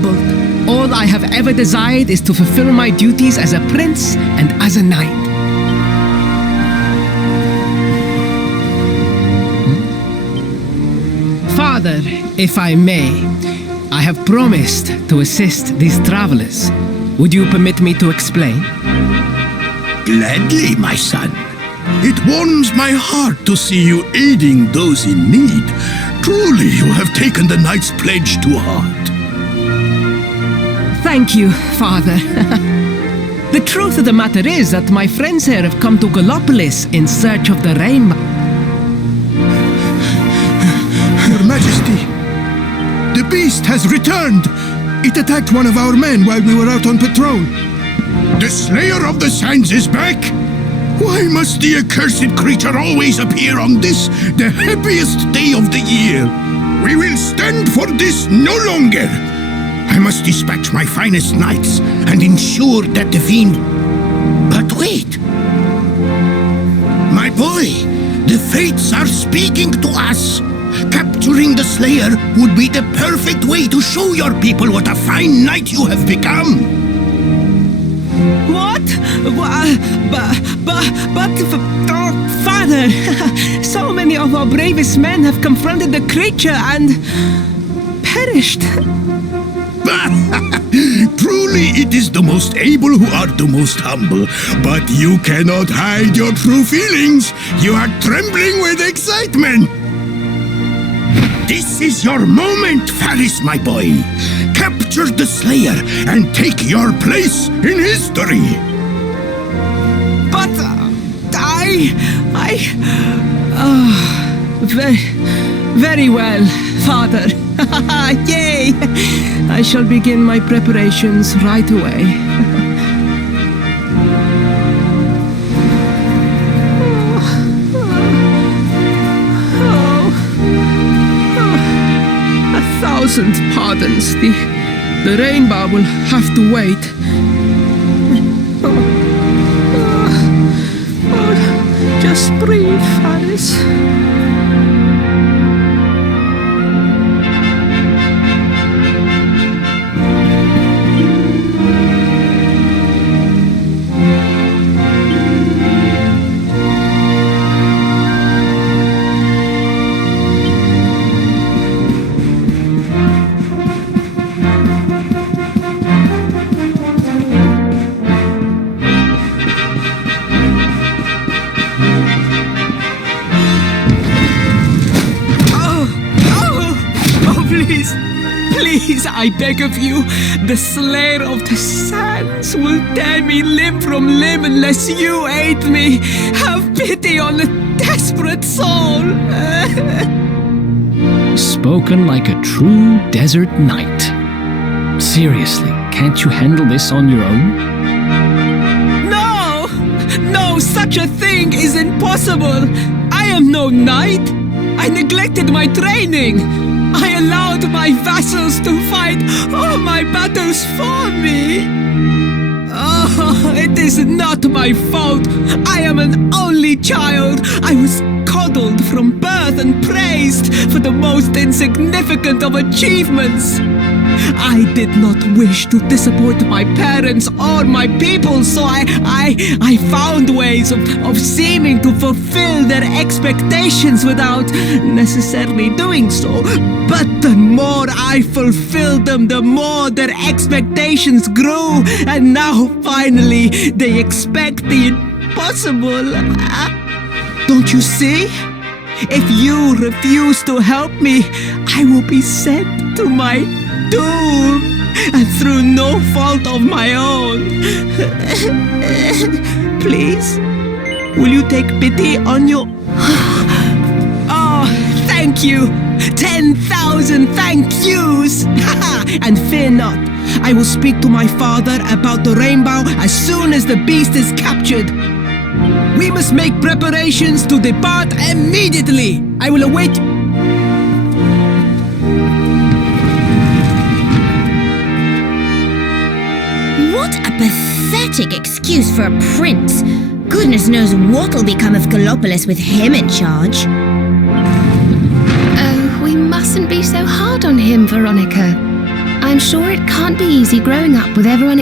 humbled. All I have ever desired is to fulfill my duties as a prince and as a knight. Father, if I may, I have promised to assist these travelers. Would you permit me to explain? Gladly, my son. It warms my heart to see you aiding those in need. Truly, you have taken the knight's pledge to heart. Thank you, Father. The truth of the matter is that my friends here have come to Gollapolis in search of the rainbow. Your Majesty, the beast has returned. It attacked one of our men while we were out on patrol. The Slayer of the Sands is back? Why must the accursed creature always appear on this, the happiest day of the year? We will stand for this no longer. I must dispatch my finest knights and ensure that the fiend... But wait! My boy, the fates are speaking to us. Capturing the Slayer would be the perfect way to show your people what a fine knight you have become. What? But, Father, so many of our bravest men have confronted the creature and perished. Truly, it is the most able who are the most humble. But you cannot hide your true feelings. You are trembling with excitement. This is your moment, Faris, my boy. Capture the Slayer and take your place in history. But very well, Father. Yay! I shall begin my preparations right away. Thousand pardons. The rainbow will have to wait. Just breathe, Faris. Please, I beg of you, the Slayer of the Sands will tear me limb from limb unless you aid me. Have pity on a desperate soul. Spoken like a true desert knight. Seriously, can't you handle this on your own? No, such a thing is impossible. I am no knight. I neglected my training. I allowed my vassals to fight all my battles for me. Oh, it is not my fault. I am an only child. I was coddled from birth and praised for the most insignificant of achievements. I did not wish to disappoint my parents or my people, so I found ways of seeming to fulfill their expectations without necessarily doing so. But the more I fulfilled them, the more their expectations grew, and now finally they expect the impossible. Don't you see? If you refuse to help me, I will be sent to my doom, and through no fault of my own. Please, will you take pity on your... Oh, thank you! 10,000 thank yous! And fear not, I will speak to my father about the rainbow as soon as the beast is captured. We must make preparations to depart immediately. I will await... What a pathetic excuse for a prince. Goodness knows what'll become of Gollapolis with him in charge. Oh, we mustn't be so hard on him, Veronica. I'm sure it can't be easy growing up with everyone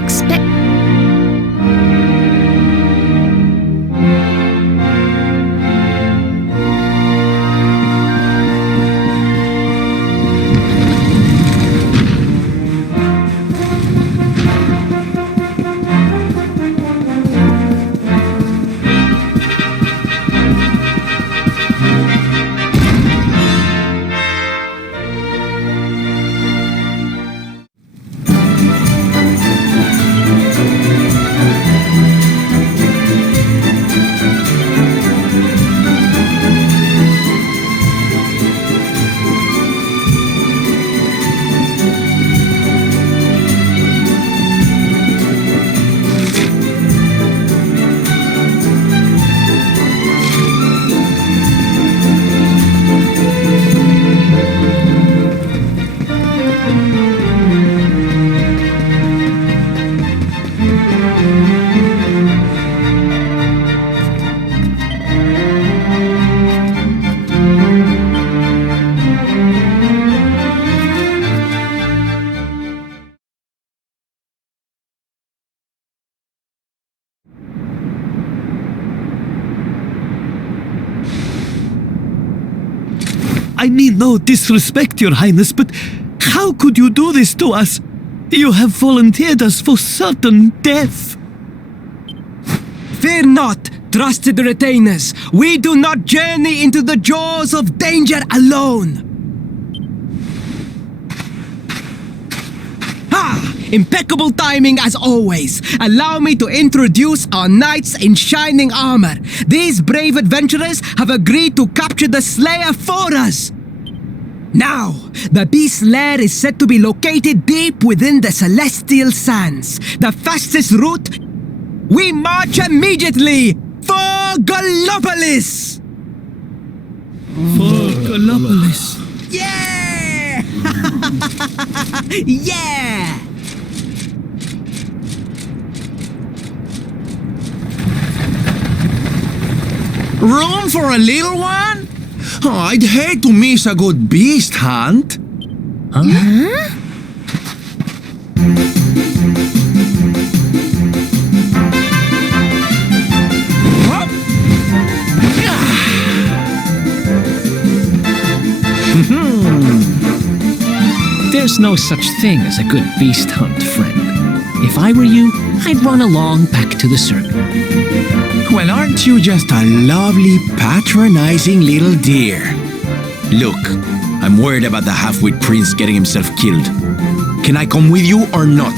I mean no disrespect, Your Highness, but how could you do this to us? You have volunteered us for certain death. Fear not, trusted retainers. We do not journey into the jaws of danger alone. Impeccable timing as always. Allow me to introduce our knights in shining armor. These brave adventurers have agreed to capture the Slayer for us. Now, the beast's lair is said to be located deep within the Celestial Sands. The fastest route, we march immediately for Gallopolis! For Gallopolis. Yeah! Yeah! Room for a little one? Oh, I'd hate to miss a good beast hunt. There's no such thing as a good beast hunt, friend. If I were you, I'd run along back to the circle. Well, aren't you just a lovely, patronizing little dear? Look, I'm worried about the half-wit prince getting himself killed. Can I come with you or not?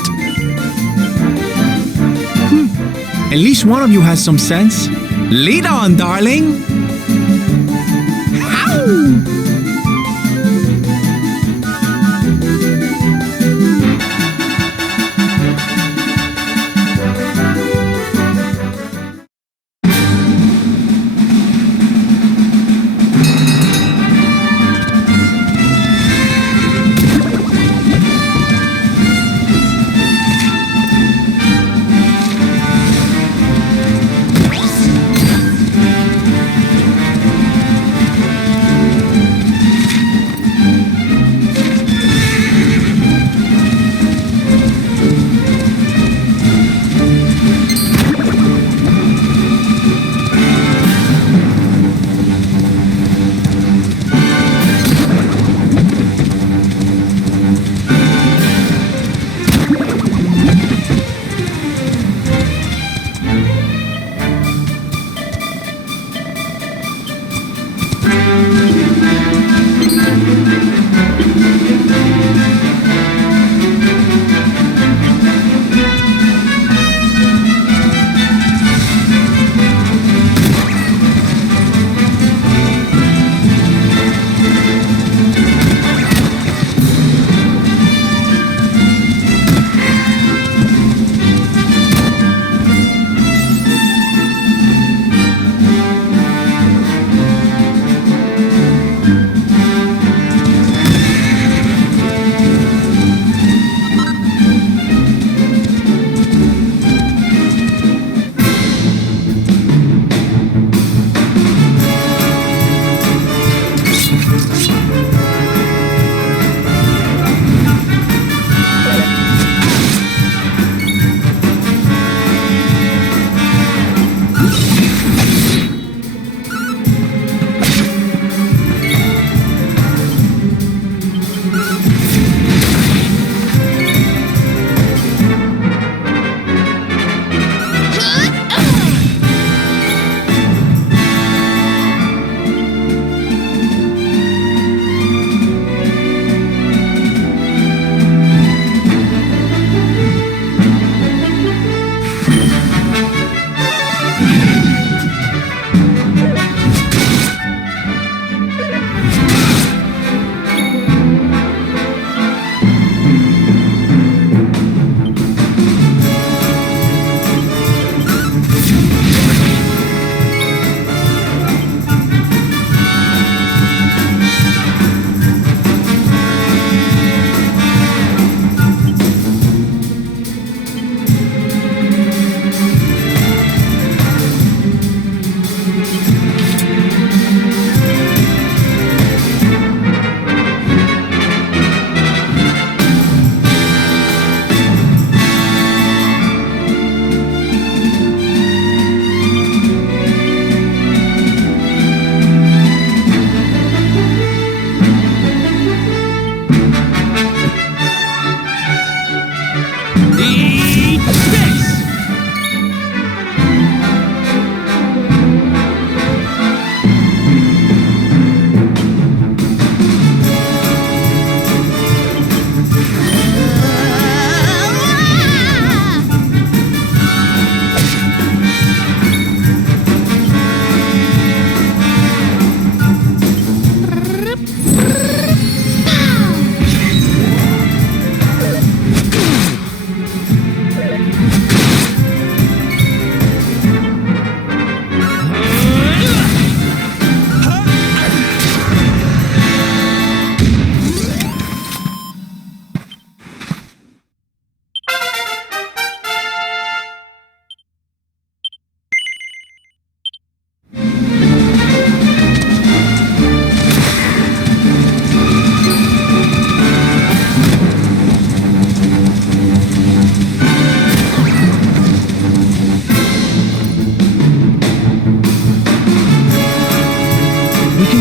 At least one of you has some sense. Lead on, darling! Ow!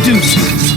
vengeance!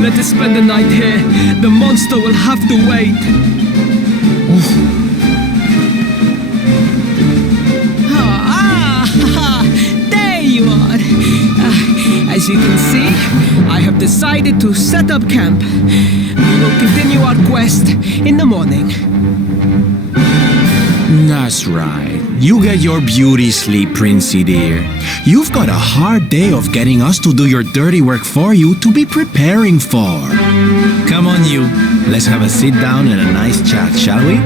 Let us spend the night here. The monster will have to wait. There you are. As you can see, I have decided to set up camp. We will continue our quest in the morning. That's right. You get your beauty sleep, Princey dear. You've got a hard day of getting us to do your dirty work for you to be preparing for. Come on, you. Let's have a sit down and a nice chat, shall we?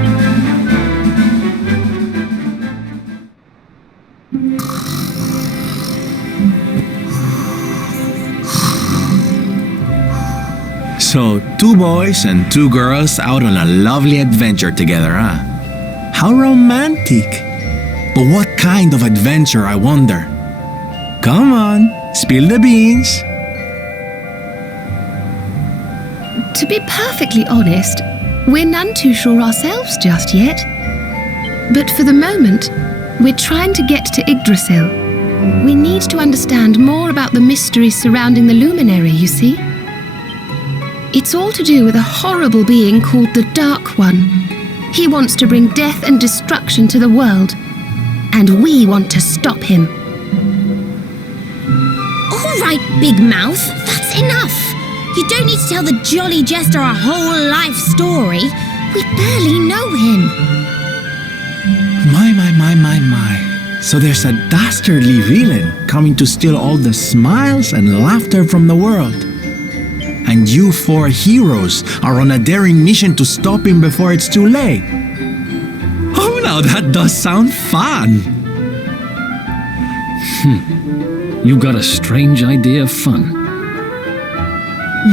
So, 2 boys and 2 girls out on a lovely adventure together, huh? How romantic! But what kind of adventure, I wonder? Come on, spill the beans. To be perfectly honest, we're none too sure ourselves just yet. But for the moment, we're trying to get to Yggdrasil. We need to understand more about the mysteries surrounding the Luminary, you see. It's all to do with a horrible being called the Dark One. He wants to bring death and destruction to the world, and we want to stop him. All right, Big Mouth, that's enough. You don't need to tell the Jolly Jester our whole life story. We barely know him. My. So there's a dastardly villain coming to steal all the smiles and laughter from the world. And you four heroes are on a daring mission to stop him before it's too late. Oh, now that does sound fun. You've got a strange idea of fun.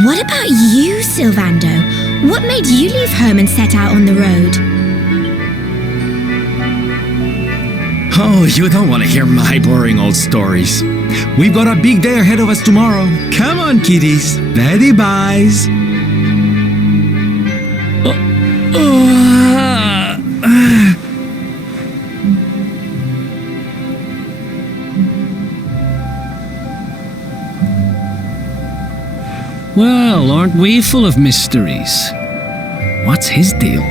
What about you, Sylvando? What made you leave home and set out on the road? Oh, you don't want to hear my boring old stories. We've got a big day ahead of us tomorrow. Come on, kiddies. Daddy buys. Well, aren't we full of mysteries? What's his deal?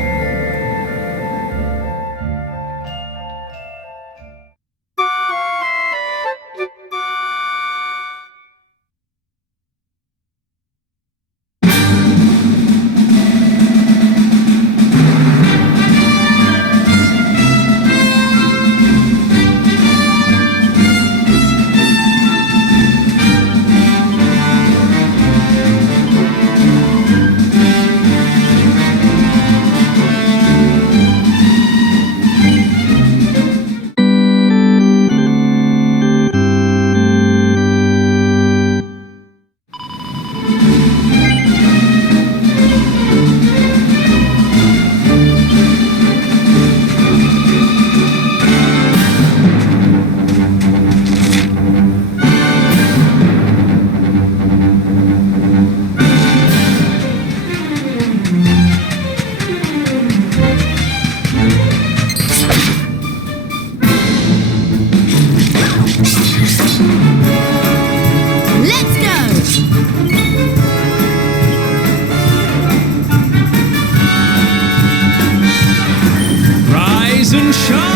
And shine!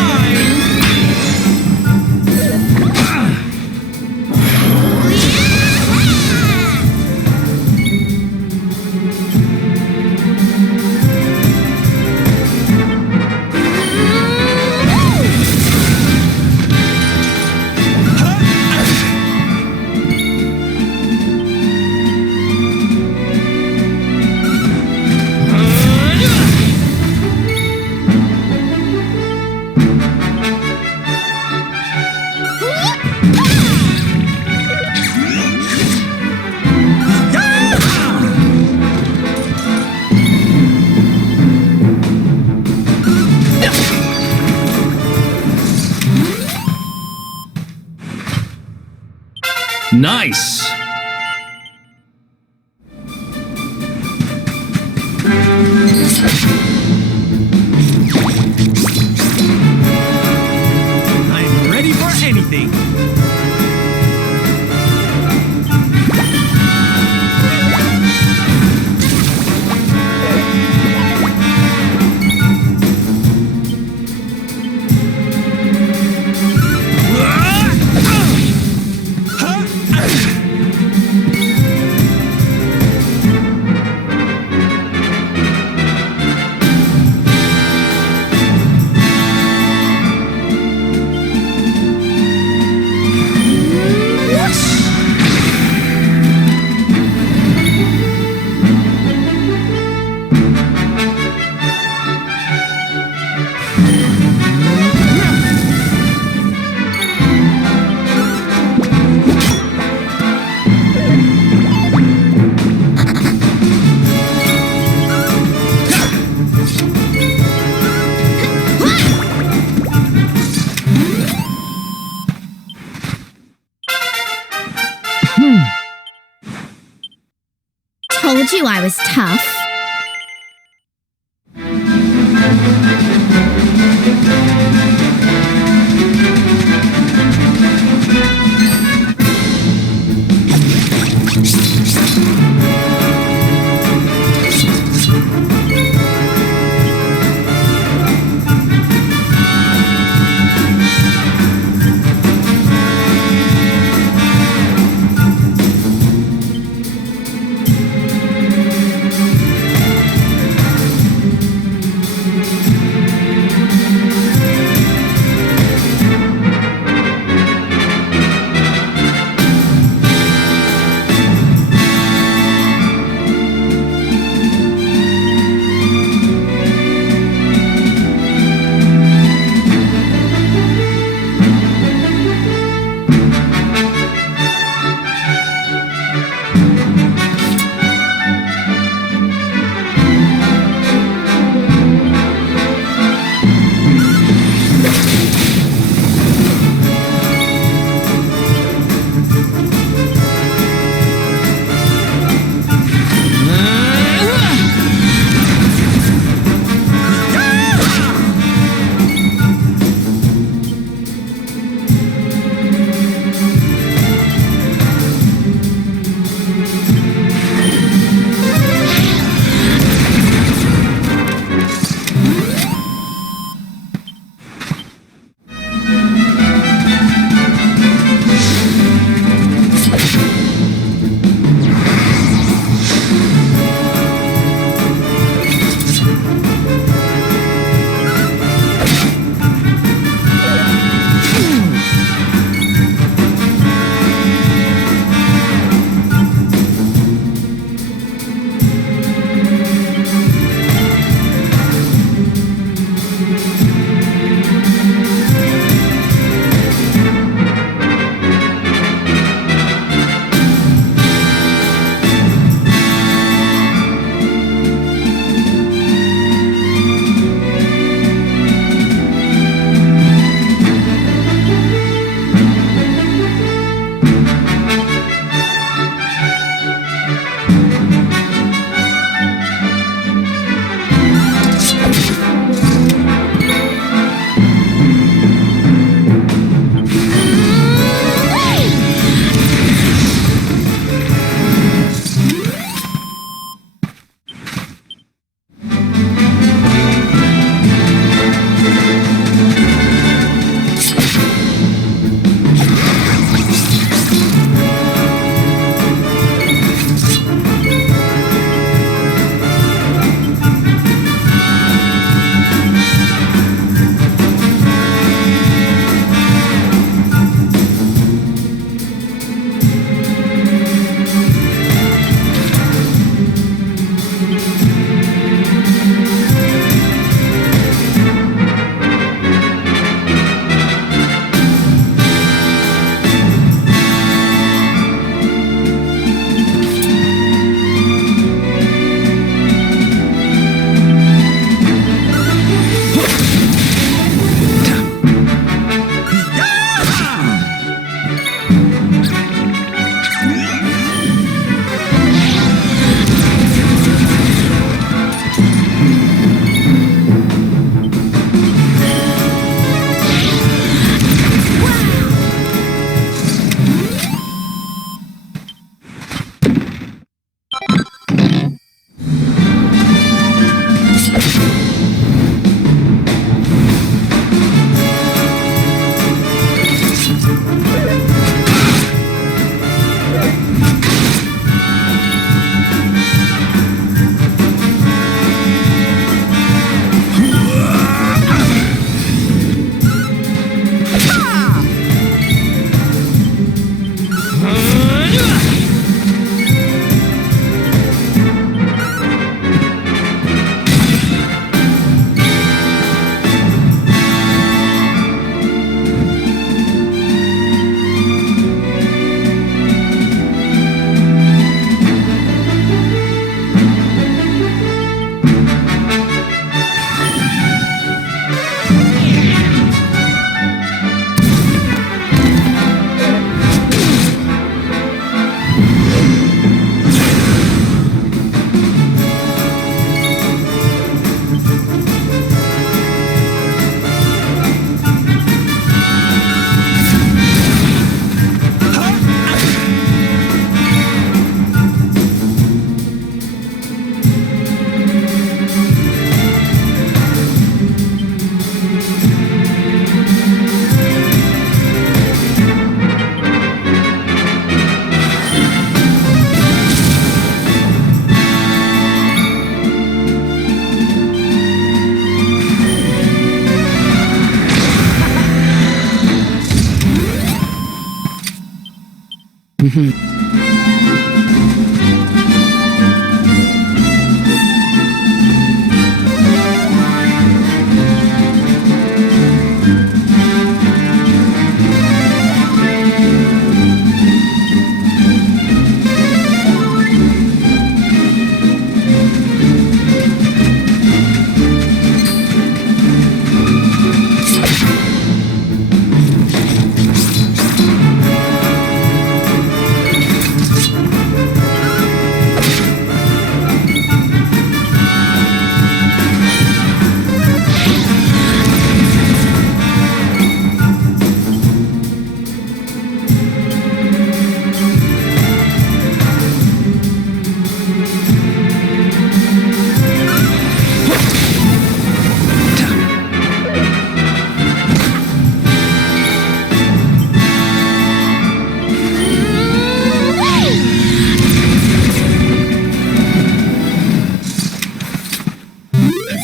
Nice! I'm ready for anything. Told you I was tough.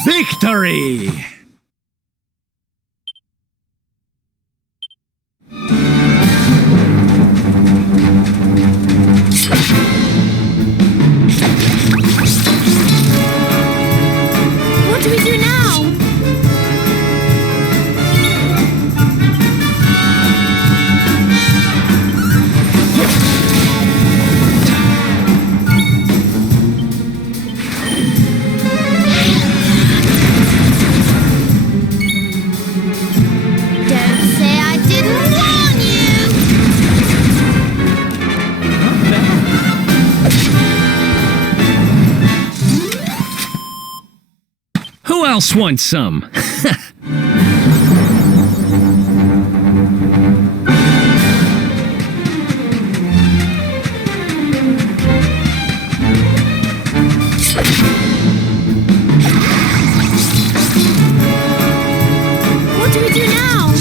Victory! What do we do now? Don't say I didn't warn you! Who else wants some? What do we do now?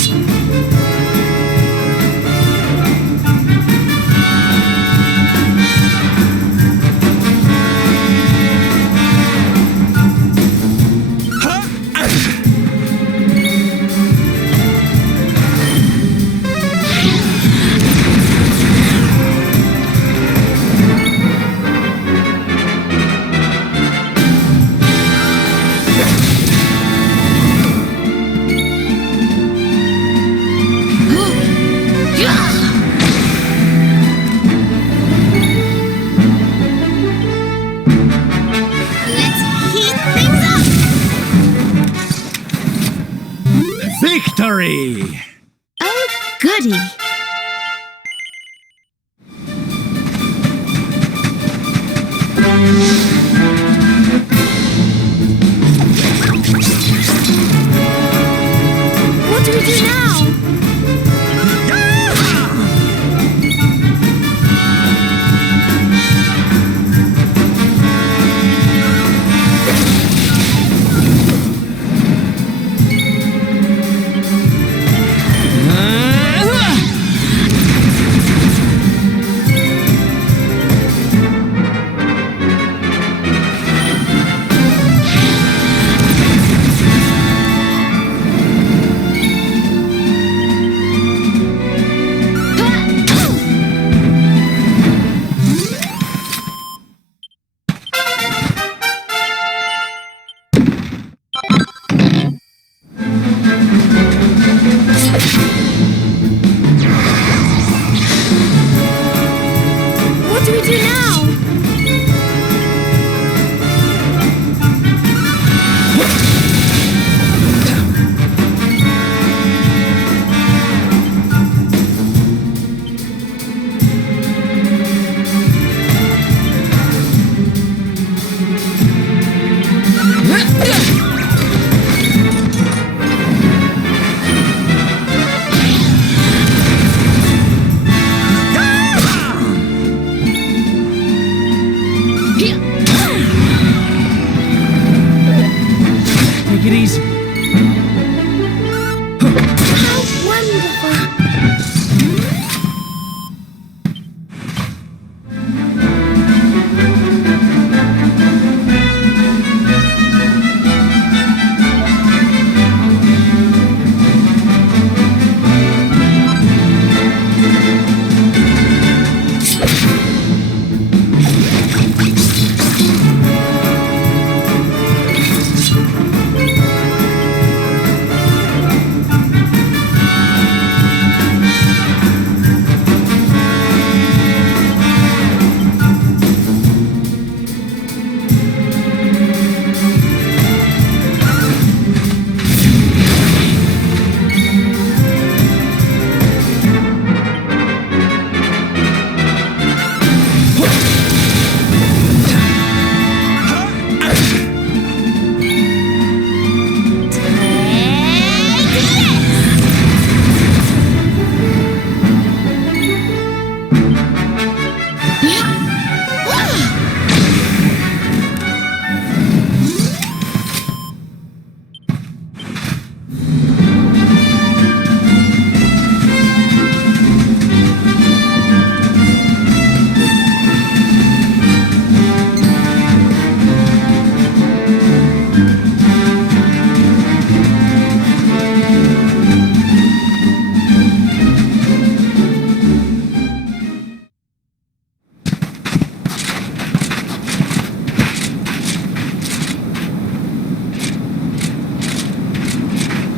Let's heat things up! Victory! Oh, goody! What do we do now? What do we do now? Take it easy. How wonderful!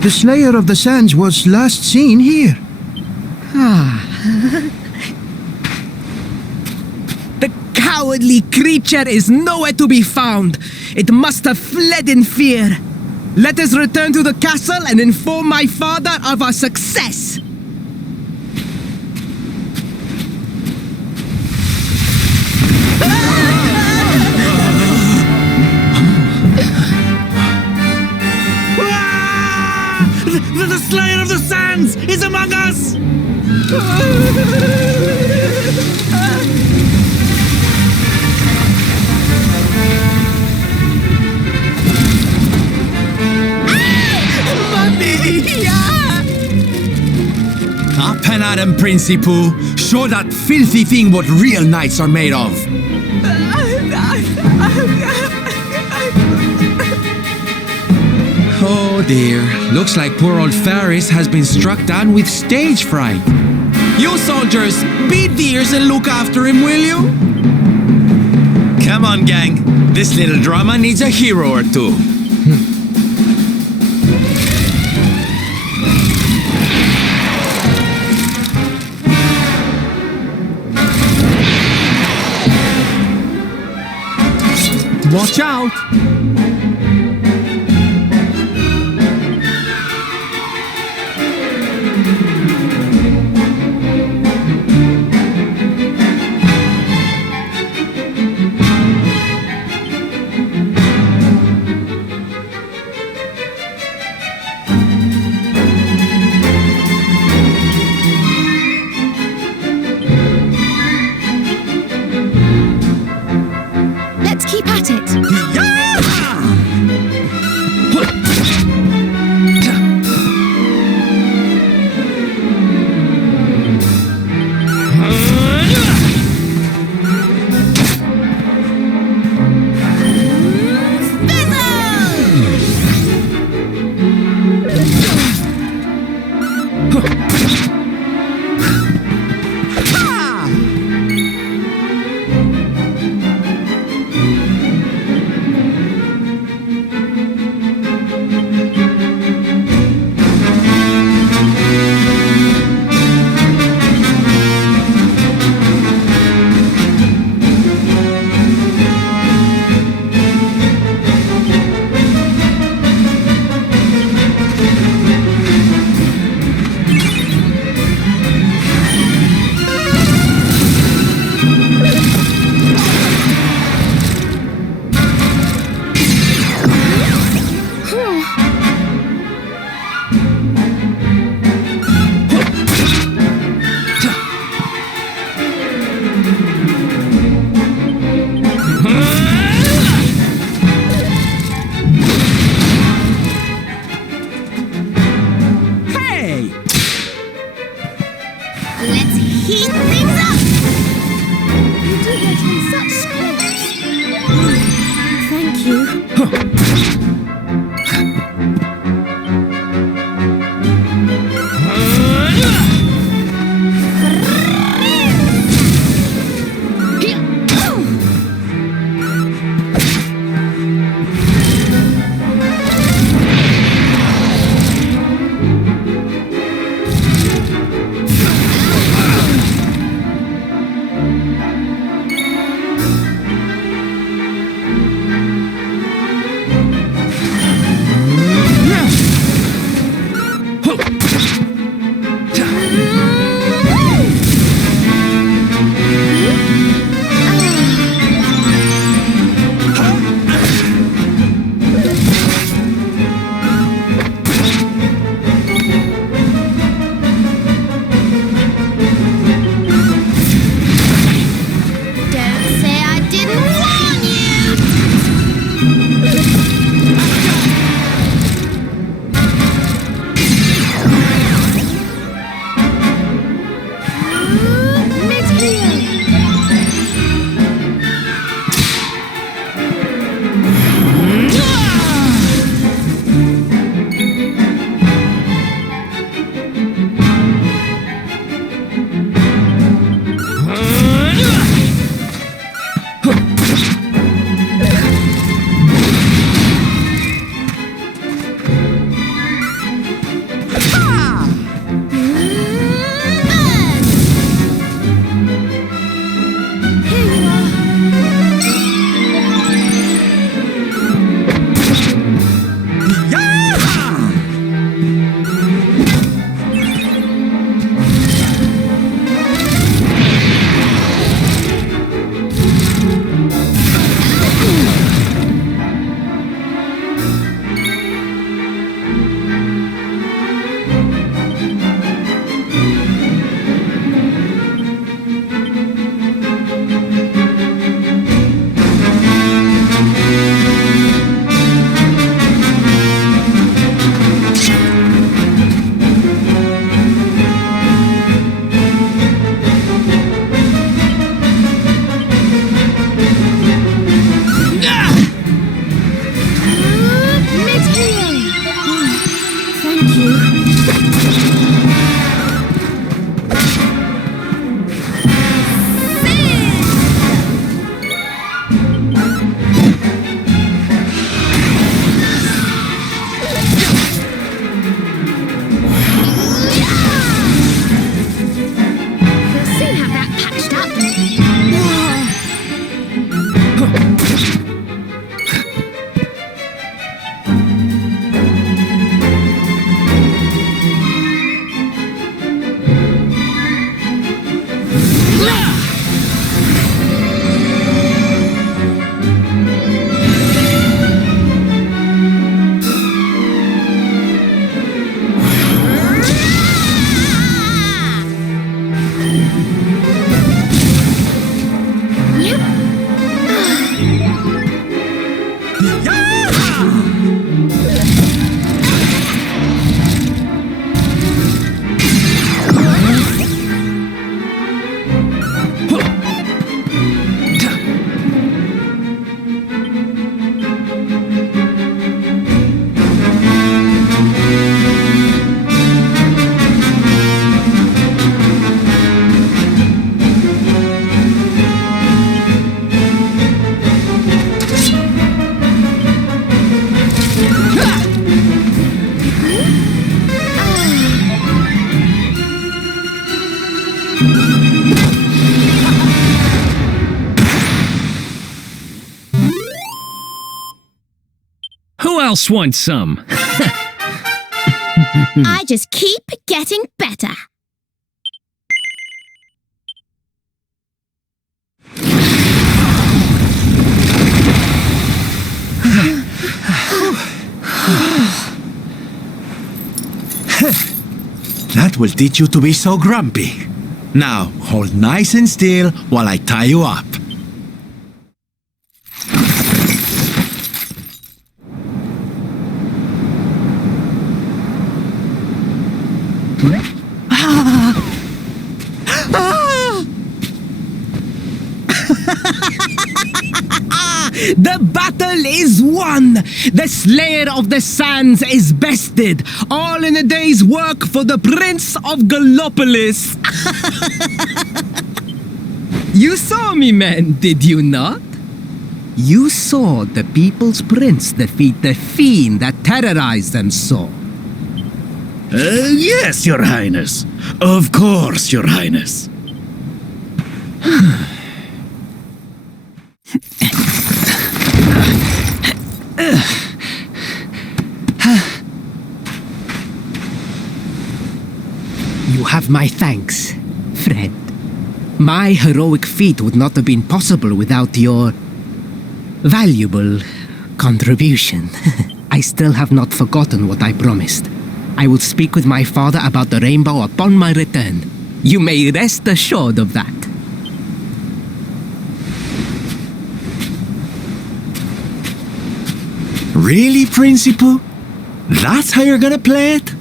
The Slayer of the Sands was last seen here. The cowardly creature is nowhere to be found. It must have fled in fear. Let us return to the castle and inform my father of our success. The Slayer of the Sands is among us! Up and at 'em, Principal. Show that filthy thing what real knights are made of. Oh dear. Looks like poor old Faris has been struck down with stage fright. You soldiers, beat the ears and look after him, will you? Come on, gang. This little drama needs a hero or two. Watch out! Let's keep at it. Let's heat things up! You do get in such sprints. Thank you. Who else wants some? I just keep getting better. That will teach you to be so grumpy. Now, hold nice and still while I tie you up. The battle is won! The Slayer of the Sands is bested! All in a day's work for the Prince of Gollapolis! You saw me, men, did you not? You saw the People's Prince defeat the fiend that terrorized them so. Yes, Your Highness. Of course, Your Highness. You have my thanks, friend. My heroic feat would not have been possible without your valuable contribution. I still have not forgotten what I promised. I will speak with my father about the rainbow upon my return. You may rest assured of that. Really, Principal? That's how you're gonna play it?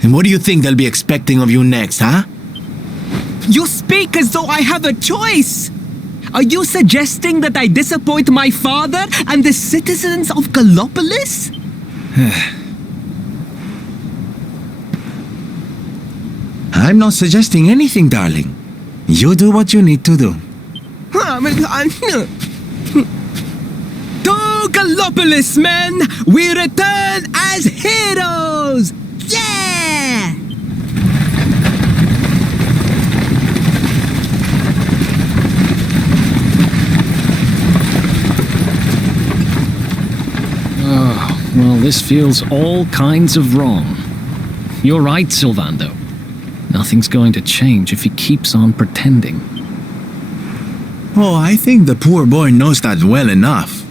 And what do you think they'll be expecting of you next, huh? You speak as though I have a choice! Are you suggesting that I disappoint my father and the citizens of Gollapolis? I'm not suggesting anything, darling. You do what you need to do. To Gollapolis, men! We return as heroes! Yeah! Oh, well, this feels all kinds of wrong. You're right, Sylvando. Nothing's going to change if he keeps on pretending. Oh, I think the poor boy knows that well enough.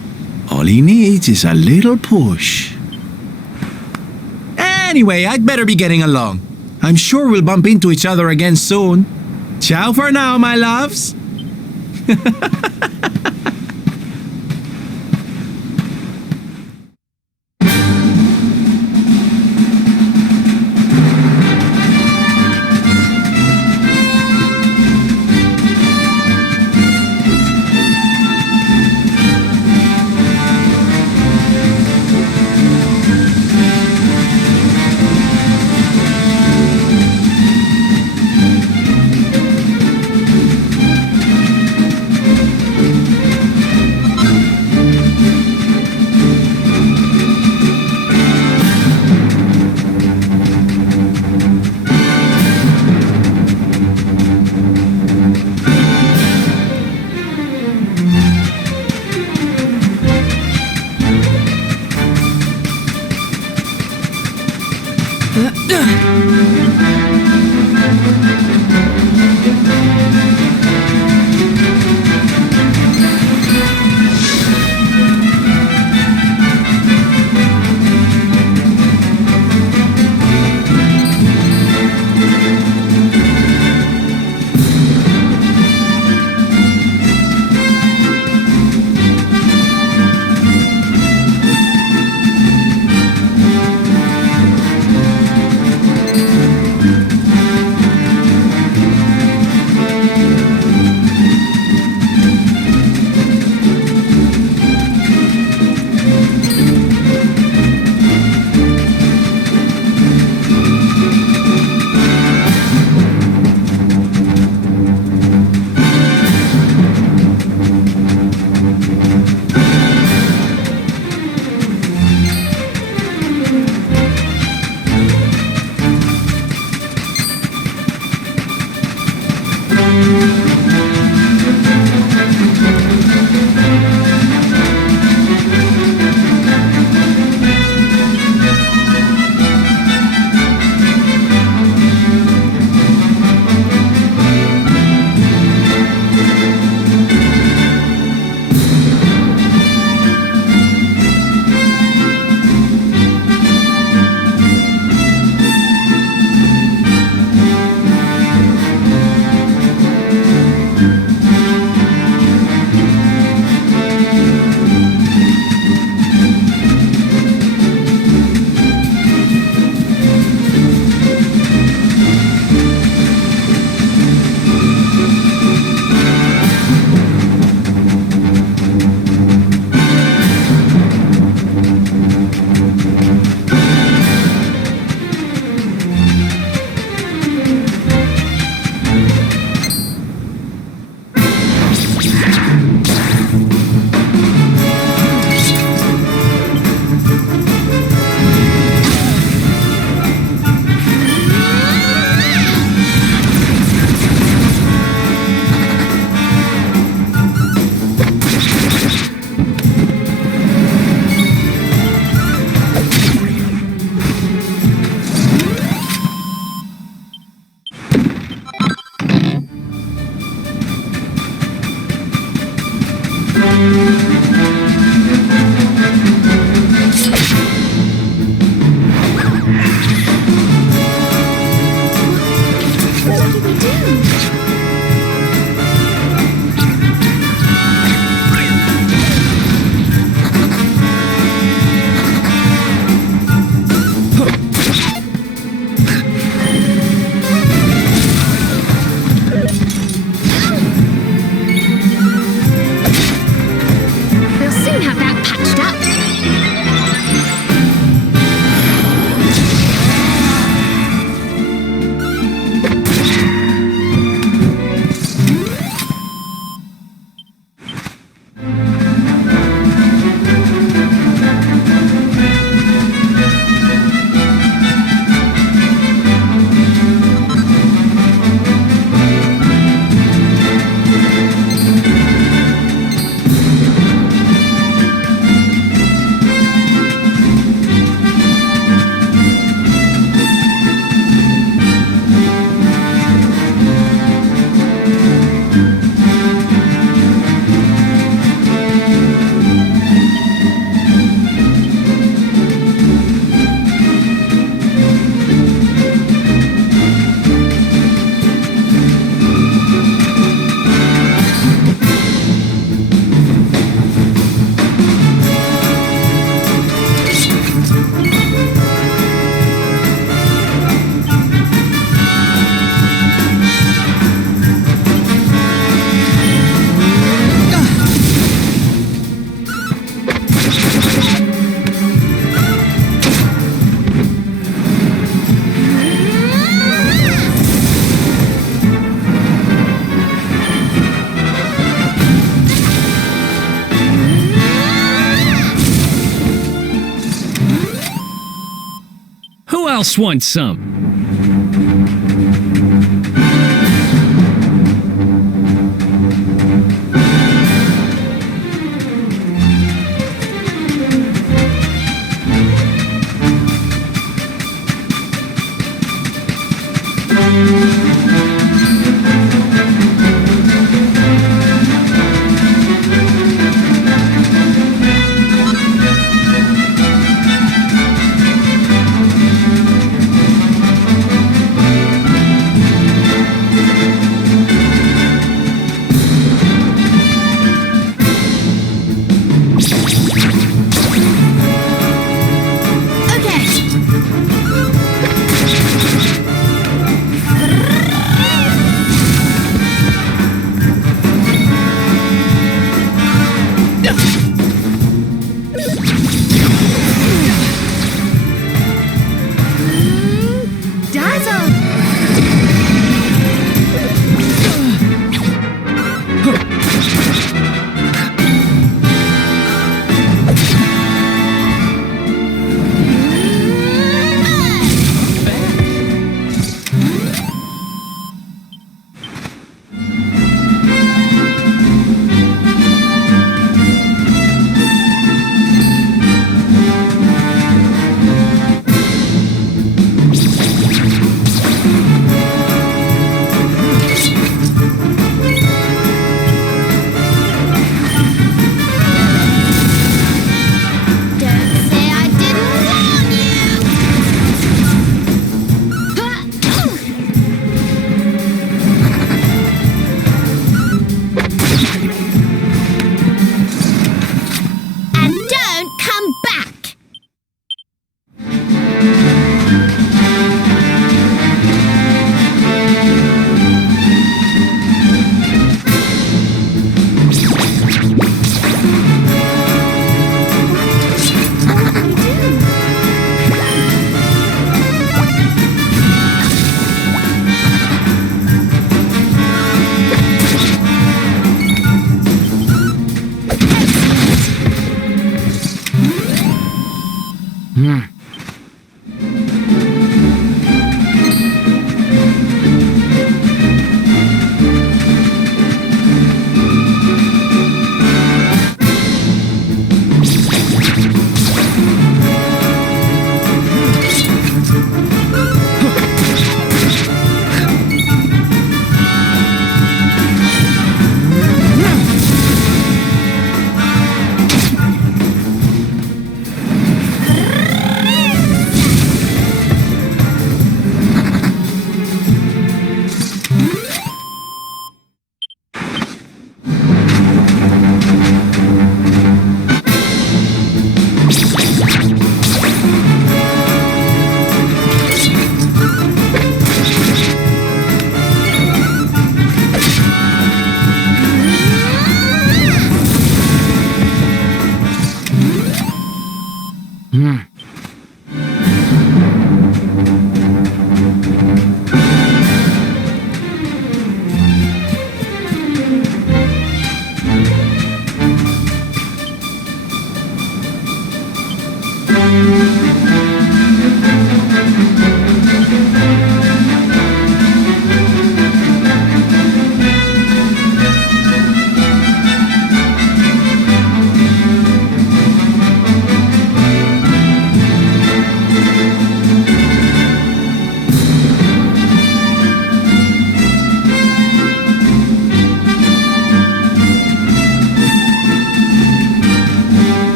All he needs is a little push. Anyway, I'd better be getting along. I'm sure we'll bump into each other again soon. Ciao for now, my loves. else wants some?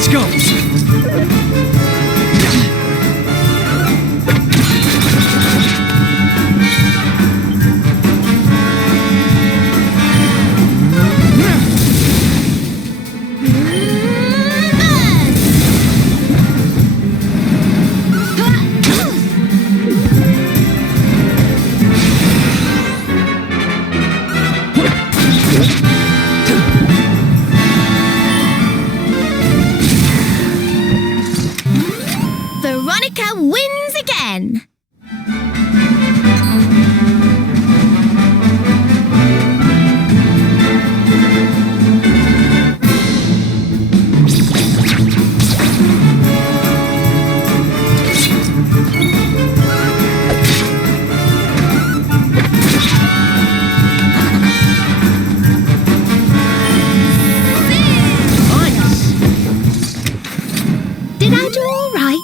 Let's go! Veronica wins again. Did I do all right?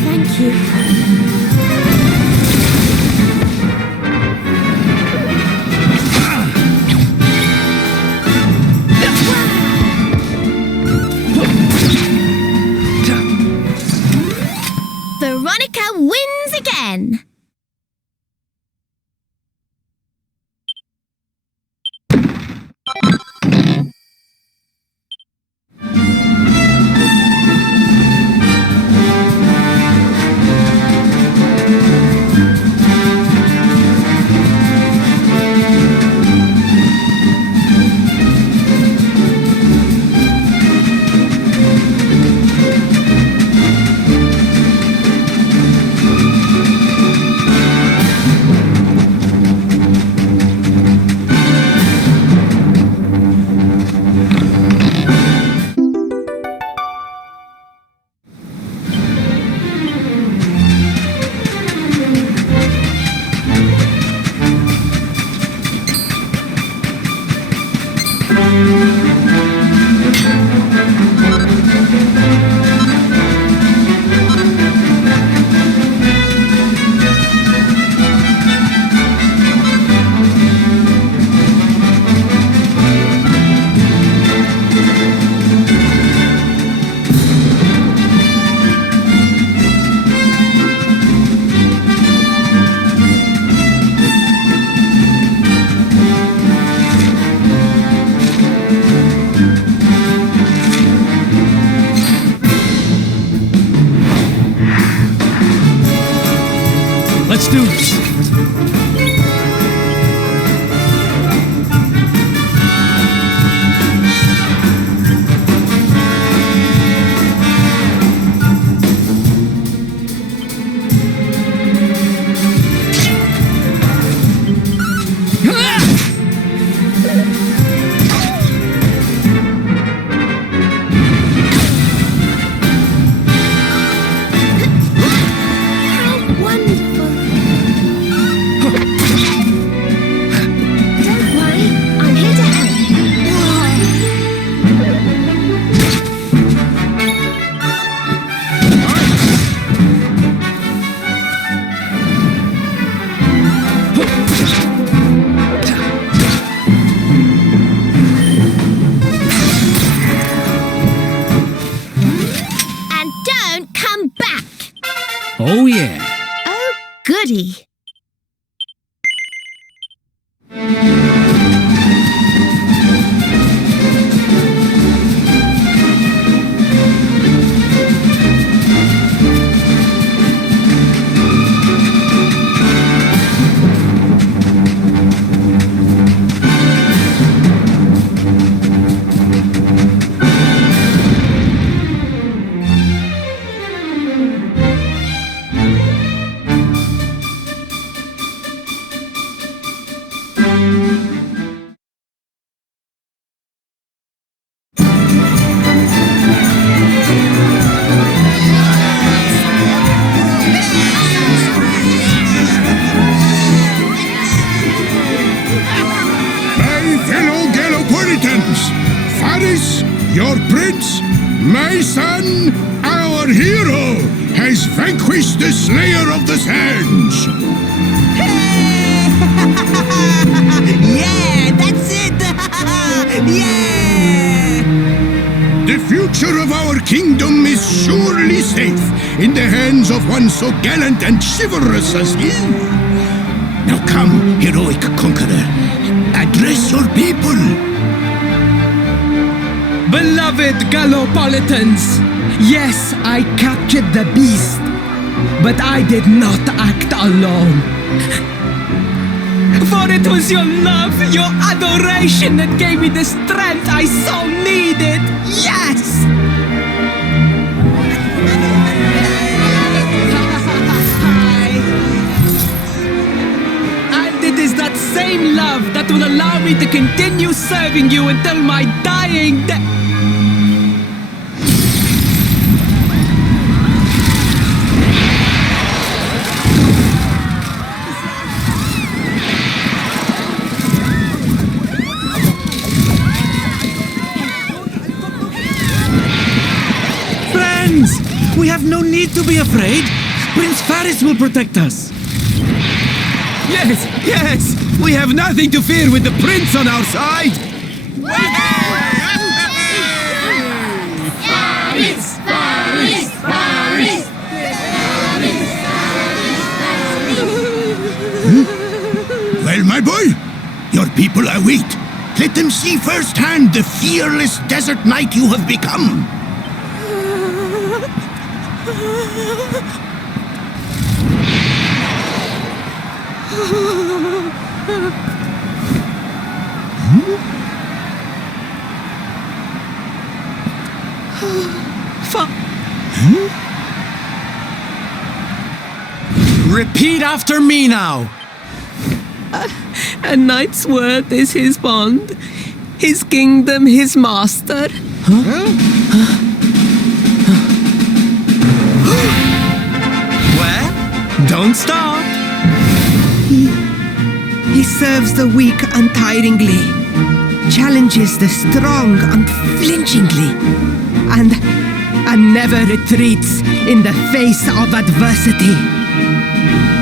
Thank you. Veronica wins again. Let's do this. How wonderful. Don't worry, I'm here to help. And don't come back. Oh yeah. Oh, goody. Your prince, my son, our hero, has vanquished the Slayer of the Sands. Yeah, that's it! Yeah! The future of our kingdom is surely safe in the hands of one so gallant and chivalrous as he. Now come, heroic conqueror, address your people. Beloved Gallopolitans, yes, I captured the beast, but I did not act alone. For it was your love, your adoration that gave me the strength I so needed. Yes! And it is that same love that will allow me to continue serving you until my dying day. We have no need to be afraid. Prince Faris will protect us. Yes, yes! We have nothing to fear with the prince on our side! Faris! Faris! Faris! Well, my boy, your people await. Let them see firsthand the fearless desert knight you have become. Repeat after me now. A knight's word is his bond, his kingdom his master. Well, don't stop. He serves the weak untiringly, challenges the strong unflinchingly, and never retreats in the face of adversity.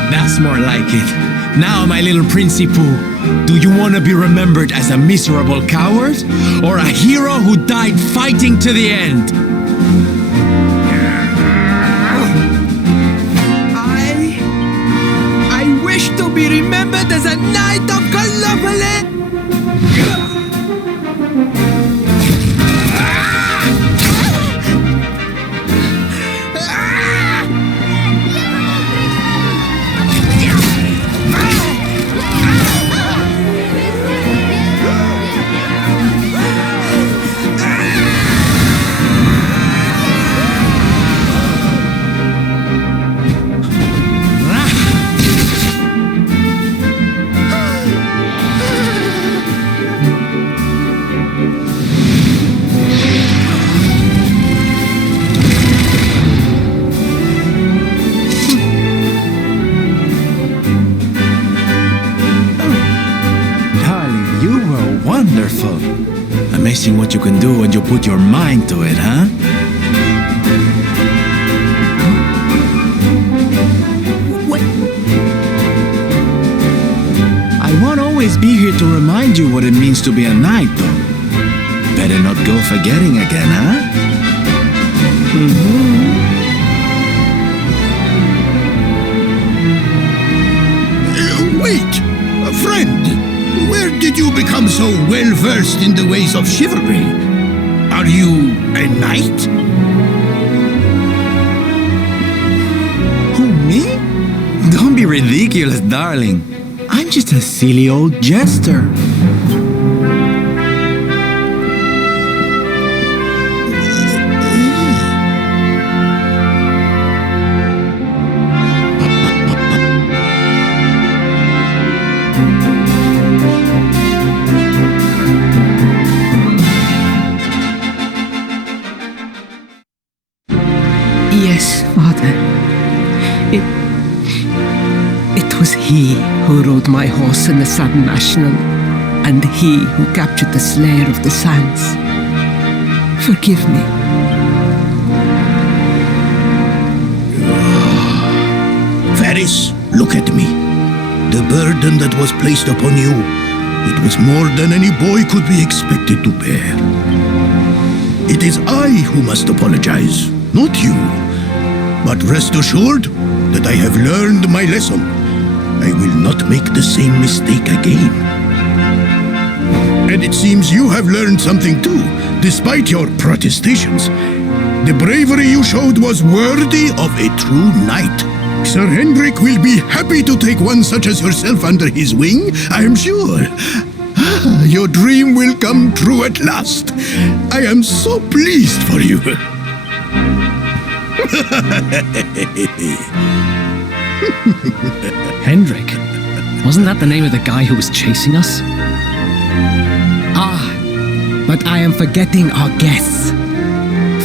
That's more like it. Now, my little Princey Pooh, do you want to be remembered as a miserable coward or a hero who died fighting to the end? I wish to be remembered as a knight of Gallopolis. Wonderful. Amazing what you can do when you put your mind to it, huh? What? I won't always be here to remind you what it means to be a knight, though. Better not go forgetting again, huh? Wait, friend. Where did you become so well-versed in the ways of chivalry? Are you a knight? Who, me? Don't be ridiculous, darling. I'm just a silly old jester. Yes, Father. It was he who rode my horse in the Sun National, and he who captured the Slayer of the Sands. Forgive me. Faris, look at me. The burden that was placed upon you, it was more than any boy could be expected to bear. It is I who must apologize, not you. But rest assured that I have learned my lesson. I will not make the same mistake again. And it seems you have learned something too, despite your protestations. The bravery you showed was worthy of a true knight. Sir Hendrik will be happy to take one such as yourself under his wing, I am sure. Your dream will come true at last. I am so pleased for you. Hendrik? Wasn't that the name of the guy who was chasing us? Ah, but I am forgetting our guests.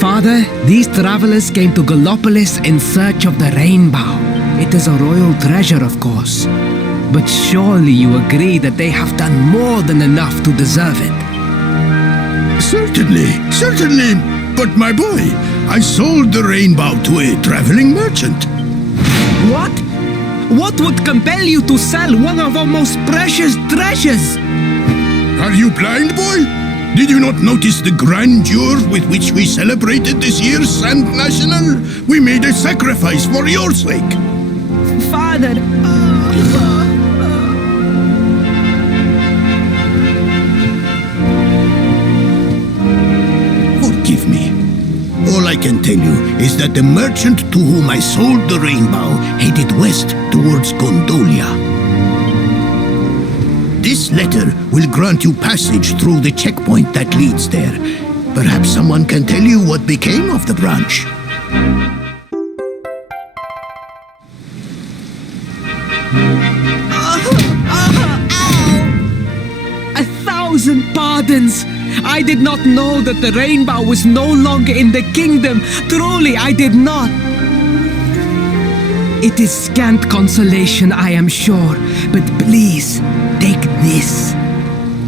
Father, these travelers came to Gollapolis in search of the rainbow. It is a royal treasure, of course. But surely you agree that they have done more than enough to deserve it. Certainly. But my boy, I sold the rainbow to a traveling merchant. What? What would compel you to sell one of our most precious treasures? Are you blind, boy? Did you not notice the grandeur with which we celebrated this year's Sand National? We made a sacrifice for your sake. Father... Forgive me. All I can tell you is that the merchant to whom I sold the rainbow headed west towards Gondolia. This letter will grant you passage through the checkpoint that leads there. Perhaps someone can tell you what became of the branch. A thousand pardons! I did not know that the rainbow was no longer in the kingdom. Truly, I did not. It is scant consolation, I am sure, but please, take this.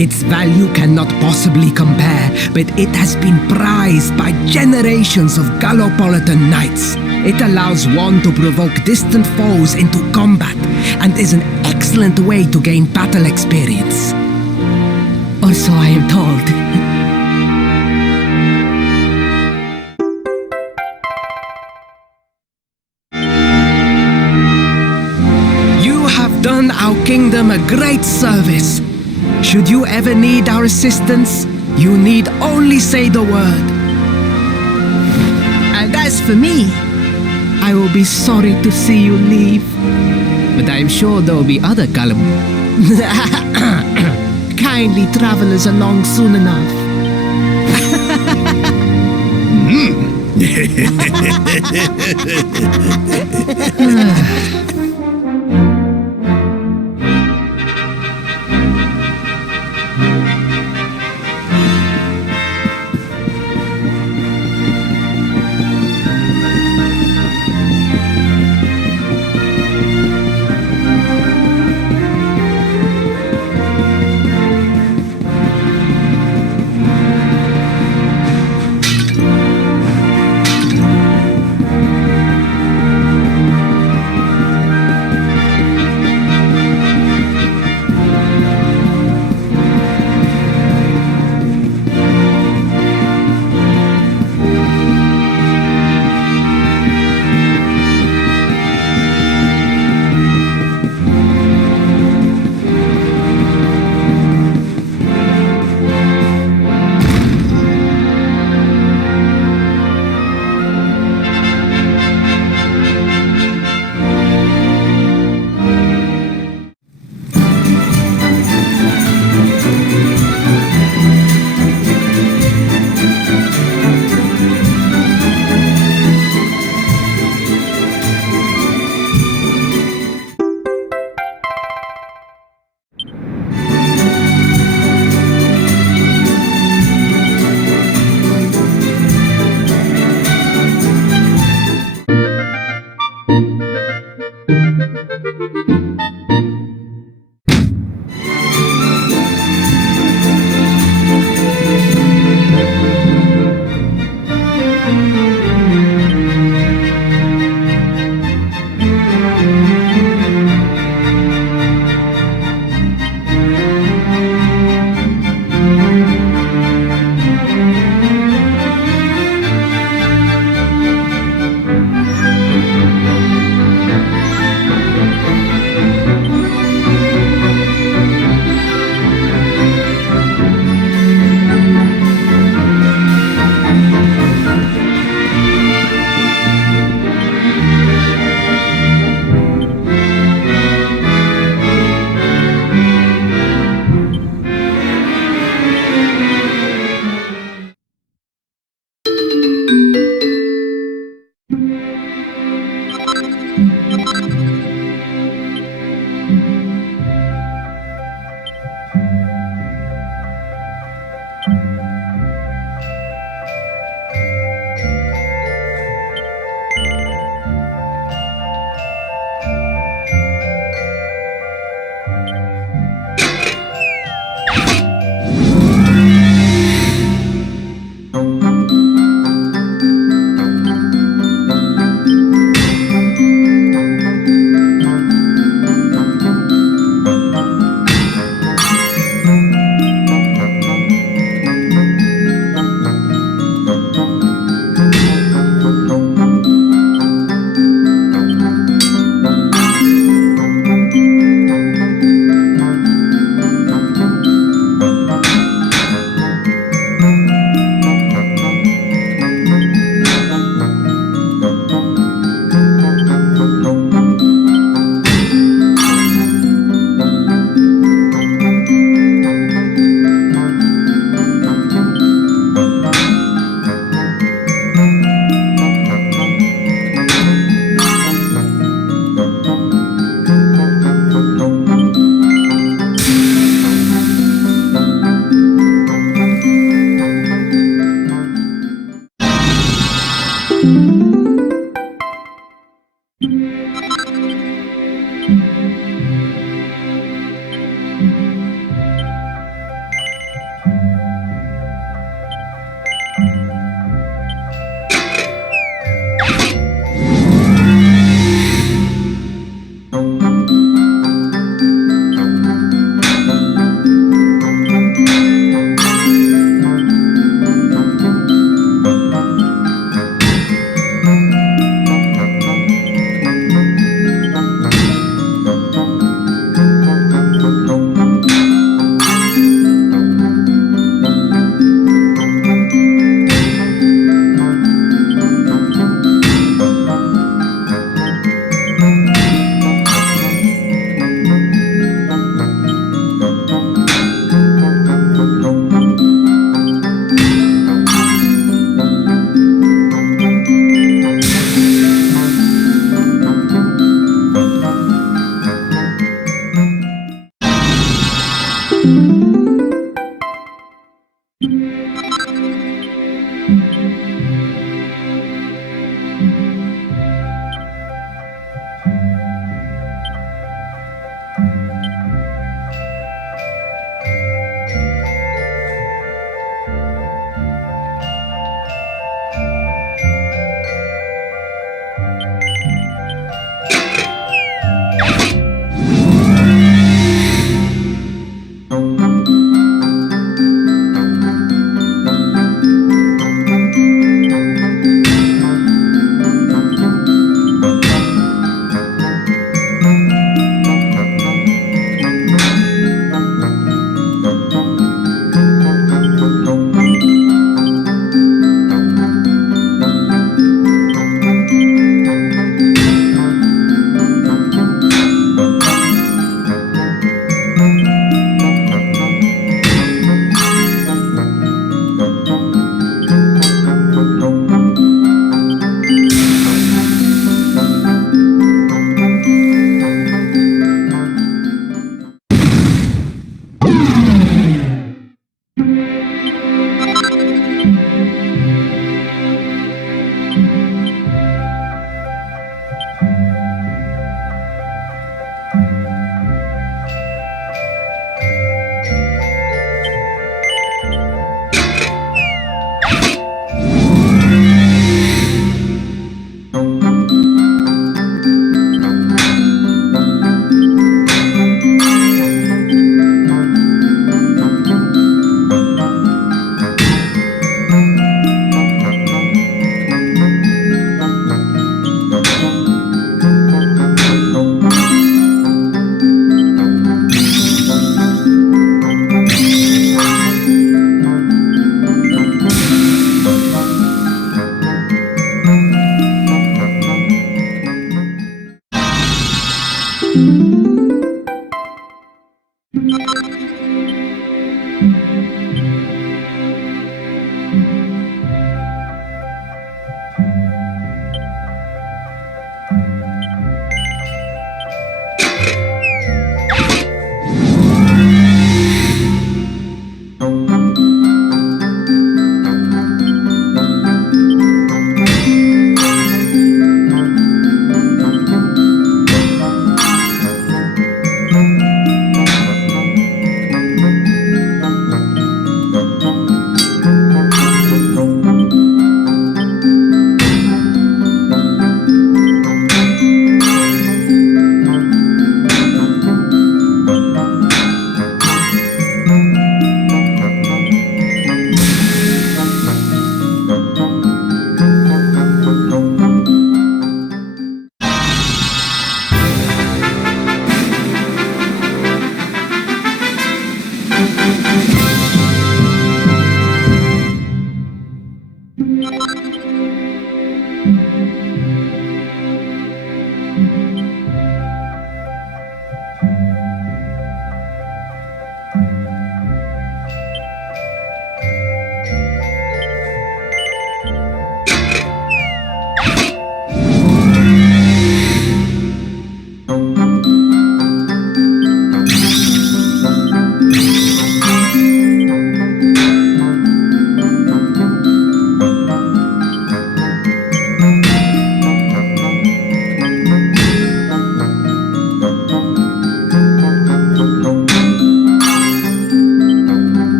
Its value cannot possibly compare, but it has been prized by generations of Gallopolitan knights. It allows one to provoke distant foes into combat, and is an excellent way to gain battle experience. Or so I am told. You have done our kingdom a great service. Should you ever need our assistance, you need only say the word. And as for me, I will be sorry to see you leave. But I am sure there will be other kindly travelers along soon enough.